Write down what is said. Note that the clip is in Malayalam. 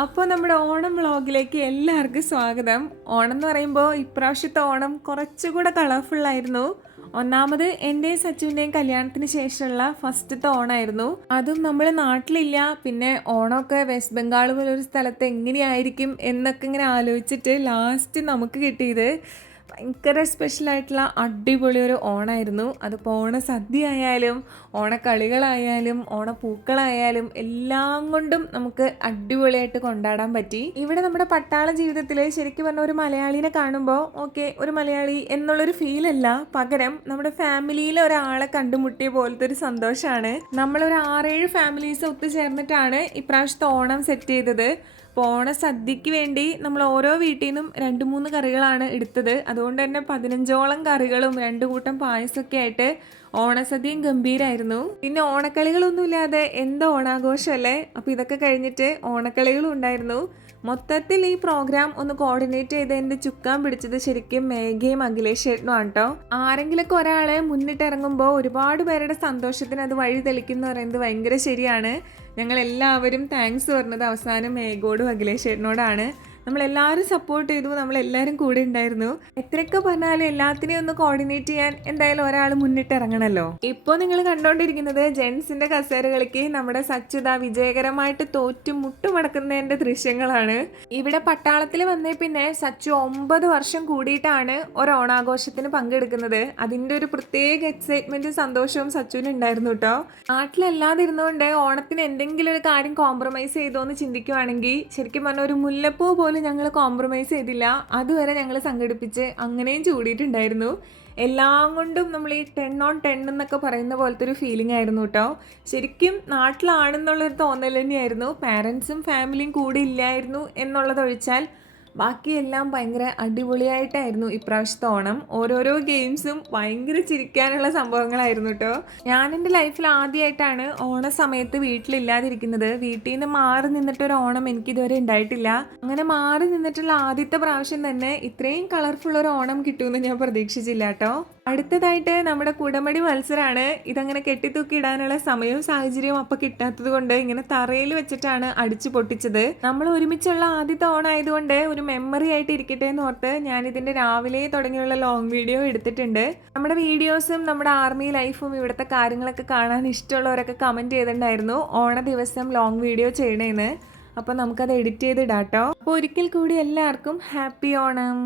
അപ്പോൾ നമ്മുടെ ഓണം വ്ളോഗിലേക്ക് എല്ലാവർക്കും സ്വാഗതം. ഓണം എന്ന് പറയുമ്പോൾ ഇപ്രാവശ്യത്തെ ഓണം കുറച്ചുകൂടെ കളർഫുള്ളായിരുന്നു. ഒന്നാമത് എൻ്റെയും സച്ചുവിൻ്റെയും കല്യാണത്തിന് ശേഷമുള്ള ഫസ്റ്റത്തെ ഓണമായിരുന്നു. അതും നമ്മൾ നാട്ടിലില്ല. പിന്നെ ഓണമൊക്കെ വെസ്റ്റ് ബംഗാൾ പോലൊരു സ്ഥലത്ത് എങ്ങനെയായിരിക്കും എന്നൊക്കെ ഇങ്ങനെ ആലോചിച്ചിട്ട് ലാസ്റ്റ് നമുക്ക് കിട്ടിയത് ഭയങ്കര സ്പെഷ്യലായിട്ടുള്ള അടിപൊളി ഒരു ഓണമായിരുന്നു. അതിപ്പോൾ ഓണസദ്യ ആയാലും ഓണക്കളികളായാലും ഓണപ്പൂക്കളായാലും എല്ലാം കൊണ്ടും നമുക്ക് അടിപൊളിയായിട്ട് കൊണ്ടാടാൻ പറ്റി. ഇവിടെ നമ്മുടെ പട്ടാള ജീവിതത്തിൽ ശരിക്കും പറഞ്ഞ ഒരു മലയാളീനെ കാണുമ്പോൾ ഓക്കെ ഒരു മലയാളി എന്നുള്ളൊരു ഫീലല്ല, പകരം നമ്മുടെ ഫാമിലിയിൽ ഒരാളെ കണ്ടുമുട്ടിയ പോലത്തെ ഒരു സന്തോഷമാണ്. നമ്മളൊരു 6-7 ഫാമിലീസ് ഒത്തുചേർന്നിട്ടാണ് ഇപ്രാവശ്യത്തെ ഓണം സെറ്റ് ചെയ്തത്. അപ്പോൾ ഓണസദ്യക്ക് വേണ്ടി നമ്മൾ ഓരോ വീട്ടിൽ നിന്നും 2-3 കറികളാണ് എടുത്തത്. അതുകൊണ്ട് തന്നെ 15ഓളം കറികളും 2 കൂട്ടം പായസമൊക്കെ ആയിട്ട് ഓണസദ്യയും ഗംഭീരമായിരുന്നു. പിന്നെ ഓണക്കളികളൊന്നുമില്ലാതെ എന്താ ഓണാഘോഷമല്ലേ. അപ്പോൾ ഇതൊക്കെ കഴിഞ്ഞിട്ട് ഓണക്കളികളും ഉണ്ടായിരുന്നു. മൊത്തത്തിൽ ഈ പ്രോഗ്രാം ഒന്ന് കോർഡിനേറ്റ് ചെയ്ത് എൻ്റെ ചുക്കാൻ പിടിച്ചത് ശരിക്കും മേഘയും അഖിലേഷ് ചേട്ടനുമാണ് കേട്ടോ. ആരെങ്കിലൊക്കെ ഒരാളെ മുന്നിട്ടിറങ്ങുമ്പോൾ ഒരുപാട് പേരുടെ സന്തോഷത്തിന് അത് വഴി തെളിക്കുന്ന പറയുന്നത് ഭയങ്കര ശരിയാണ്. ഞങ്ങൾ എല്ലാവരും താങ്ക്സ് പറഞ്ഞത് അവസാനം മേഘോടും അഖിലേഷ് ചേട്ടനോടാണ്. നമ്മളെല്ലാവരും സപ്പോർട്ട് ചെയ്തു, നമ്മളെല്ലാവരും കൂടെ ഉണ്ടായിരുന്നു. എത്രയൊക്കെ പറഞ്ഞാലും എല്ലാത്തിനെയും ഒന്ന് കോർഡിനേറ്റ് ചെയ്യാൻ എന്തായാലും ഒരാൾ മുന്നിട്ടിറങ്ങണമല്ലോ. ഇപ്പോൾ നിങ്ങൾ കണ്ടുകൊണ്ടിരിക്കുന്നത് ജെൻസിൻ്റെ കസേരകളിക്ക് നമ്മുടെ സച്ചുത വിജയകരമായിട്ട് തോറ്റു മുട്ടുമടക്കുന്നതിൻ്റെ ദൃശ്യങ്ങളാണ്. ഇവിടെ പട്ടാളത്തിൽ വന്നേ പിന്നെ സച്ചു 9 വർഷം കൂടിയിട്ടാണ് ഒരു ഓണാഘോഷത്തിന് പങ്കെടുക്കുന്നത്. അതിൻ്റെ ഒരു പ്രത്യേക എക്സൈറ്റ്മെൻറ്റും സന്തോഷവും സച്ചുവിന് ഉണ്ടായിരുന്നു കേട്ടോ. നാട്ടിലല്ലാതിരുന്നുകൊണ്ട് ഓണത്തിന് എന്തെങ്കിലും ഒരു കാര്യം കോംപ്രമൈസ് ചെയ്തോ എന്ന് ചിന്തിക്കുവാണെങ്കിൽ ശരിക്കും പറഞ്ഞാൽ ഒരു മുല്ലപ്പൂ ഞങ്ങൾ കോംപ്രമൈസ് ചെയ്തില്ല. അതുവരെ ഞങ്ങൾ സംഘടിപ്പിച്ച് അങ്ങനെയും ചൂടിയിട്ടുണ്ടായിരുന്നു. എല്ലാം കൊണ്ടും നമ്മൾ ഈ 10 on 10 എന്നൊക്കെ പറയുന്ന പോലത്തെ ഒരു ഫീലിംഗ് ആയിരുന്നു കേട്ടോ. ശരിക്കും നാട്ടിലാണെന്നുള്ളൊരു തോന്നൽ തന്നെയായിരുന്നു. പാരൻസും ഫാമിലിയും കൂടെ ഇല്ലായിരുന്നു എന്നുള്ളതൊഴിച്ചാൽ ബാക്കിയെല്ലാം ഭയങ്കര അടിപൊളിയായിട്ടായിരുന്നു ഇപ്രാവശ്യത്തെ ഓണം. ഓരോരോ ഗെയിംസും ഭയങ്കര ചിരിക്കാനുള്ള സംഭവങ്ങളായിരുന്നു കേട്ടോ. ഞാൻ എൻ്റെ ലൈഫിൽ ആദ്യമായിട്ടാണ് ഓണ സമയത്ത് വീട്ടിലില്ലാതിരിക്കുന്നത്. വീട്ടിൽ നിന്ന് മാറി നിന്നിട്ടൊരു ഓണം എനിക്കിതുവരെ ഉണ്ടായിട്ടില്ല. അങ്ങനെ മാറി നിന്നിട്ടുള്ള ആദ്യത്തെ പ്രാവശ്യം തന്നെ ഇത്രയും കളർഫുൾ ഒരു ഓണം കിട്ടുമെന്ന് ഞാൻ പ്രതീക്ഷിച്ചില്ല കേട്ടോ. അടുത്തതായിട്ട് നമ്മുടെ കുടമടി മത്സരമാണ്. ഇതങ്ങനെ കെട്ടിത്തൂക്കി ഇടാനുള്ള സമയവും സാഹചര്യവും അപ്പം കിട്ടാത്തത് കൊണ്ട് ഇങ്ങനെ തറയിൽ വെച്ചിട്ടാണ് അടിച്ചു പൊട്ടിച്ചത്. നമ്മൾ ഒരുമിച്ചുള്ള ആദ്യത്തെ ഓണായതുകൊണ്ട് ഒരു മെമ്മറി ആയിട്ട് ഇരിക്കട്ടെ എന്ന് ഓർത്ത് ഞാനിതിൻ്റെ രാവിലെ തുടങ്ങിയുള്ള ലോങ് വീഡിയോ എടുത്തിട്ടുണ്ട്. നമ്മുടെ വീഡിയോസും നമ്മുടെ ആർമി ലൈഫും ഇവിടുത്തെ കാര്യങ്ങളൊക്കെ കാണാൻ ഇഷ്ടമുള്ളവരൊക്കെ കമൻറ്റ് ചെയ്തിട്ടുണ്ടായിരുന്നു ഓണ ദിവസം ലോങ് വീഡിയോ ചെയ്യണേന്ന്. അപ്പോൾ നമുക്കത് എഡിറ്റ് ചെയ്തിടാം കേട്ടോ. അപ്പോൾ ഒരിക്കൽ കൂടി എല്ലാവർക്കും ഹാപ്പി ഓണം.